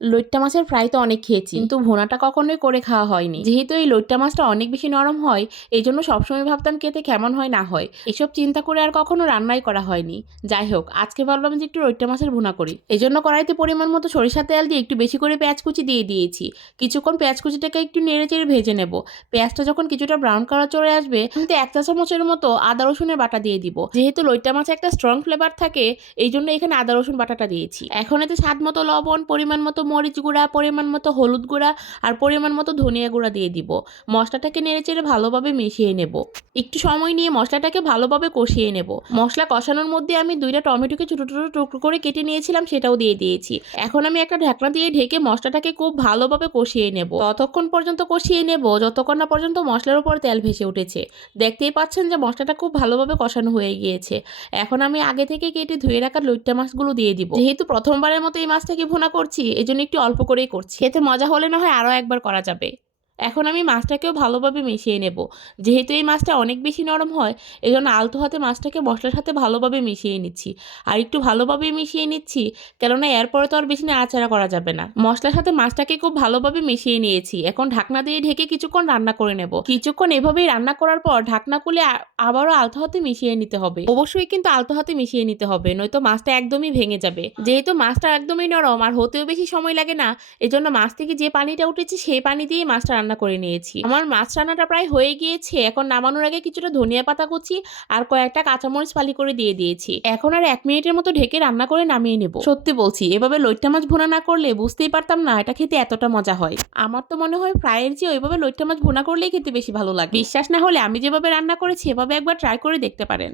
লইট্টা মাছের ফ্রাই তো অনেক খেয়েছি, কিন্তু ভুনাটা কখনোই করে খাওয়া হয়নি। যেহেতু এই লইট্টা মাছটা অনেক বেশি নরম হয়, এইজন্য সবসময় ভাবতাম খেতে কেমন হয় না হয়। এসব চিন্তা করে আর কখনো রান্নাই করা হয়নি। যাই হোক, আজকে ভাবলাম যে একটু লইট্টা মাছের ভুনা করি। এজন্য কড়াইতে পরিমাণ মতো সরিষার তেল দিয়ে একটু বেশি করে পেঁয়াজ কুচি দিয়ে দিয়েছি। কিছুক্ষণ পেঁয়াজ কুচিটাকে একটু নেড়ে চেড়ে ভেজে নেব। পেঁয়াজটা যখন কিছুটা ব্রাউন কালার চলে আসবে, কিন্তু 1 চা চামচের মতো আদা রসুনের বাটা দিয়ে দিব। যেহেতু লইট্টা মাছে একটা স্ট্রং ফ্লেভার থাকে, এই জন্য এখানে আদা রসুন বাটাটা দিয়েছি। এখন এতে স্বাদ মতো লবণ, পরিমাণ মতো মরিচ গুঁড়া, পরিমাণ মতো হলুদ গুঁড়া আর পরিমাণ মতো ধনিয়া গুঁড়া দিয়ে দিব। মশলাটাকে নেড়েচেড়ে ভালোভাবে মিশিয়ে নেব। একটু সময় নিয়ে মশলাটাকে ভালোভাবে কষিয়ে নেব। মশলা কষানোর মধ্যে আমি 2টা টমেটোকে ছোট ছোট টুকরো করে কেটে নিয়েছিলাম, সেটাও দিয়ে দিয়েছি। এখন আমি একটা ঢাকনা দিয়ে ঢেকে মশলাটাকে খুব ভালোভাবে কষিয়ে নেব। ততক্ষণ পর্যন্ত কষিয়ে নেব যতক্ষণ না পর্যন্ত মশলার উপর তেল ভেসে উঠেছে। দেখতেই পাচ্ছেন যে মশলাটা খুব ভালোভাবে কষানো হয়ে গিয়েছে। এখন আমি আগে থেকে কেটে ধুয়ে রাখা লইট্টা মাছগুলো দিয়ে দিব। যেহেতু প্রথমবারের মতো এই মাছটাকে ভুনা করছি, এজন্য একটু অল্প করেই করছি। খেতে মজা হলে না হয় আরও একবার করা যাবে। এখন আমি মাছটাকেও ভালোভাবে মিশিয়ে নেব। যেহেতু এই মাছটা অনেক বেশি নরম হয়, এজন্য আলতো হাতে মাছটাকে মশলার সাথে ভালোভাবে মিশিয়ে নিচ্ছি। আর একটু ভালোভাবে মিশিয়ে নিচ্ছি, কেননা এরপরে তো আর বেশি নাড়াচাড়া করা যাবে না। মশলার সাথে মাছটাকে খুব ভালোভাবে মিশিয়ে নিয়েছি। এখন ঢাকনা দিয়ে ঢেকে কিছুক্ষণ রান্না করে নেব। কিছুক্ষণ এভাবেই রান্না করার পর ঢাকনা খুলে আবারও আলতো হাতে মিশিয়ে নিতে হবে। অবশ্যই কিন্তু আলতো হাতে মিশিয়ে নিতে হবে, নয়তো মাছটা একদমই ভেঙে যাবে। যেহেতু মাছটা একদমই নরম আর হতেও বেশি সময় লাগে না, এজন্য মাছ থেকে যে পানিটা উঠেছে সেই পানি দিয়ে মাছটা রান্না করে নিয়েছি। আমার মাছ রান্নাটা প্রায় হয়ে গিয়েছে। এখন নামানোর আগে কিছুটা ধনিয়া পাতা কুচি আর কয়েকটা কাঁচামরিচ ফালি করে দিয়ে দিয়েছি। এখন আর 1 মিনিটের মতো ঢেকে রান্না করে নামিয়ে নেব। সত্যি বলছি, এভাবে লইট্টা মাছ ভুনা না করলে বুঝতেই পারতাম না এটা খেতে এতটা মজা হয়। আমার তো মনে হয় ফ্রাইয়ের চেয়ে ওইভাবে লইট্টা মাছ ভুনা করলেই খেতে বেশি ভালো লাগে। বিশ্বাস না হলে আমি যেভাবে রান্না করেছি এভাবে একবার ট্রাই করে দেখতে পারেন।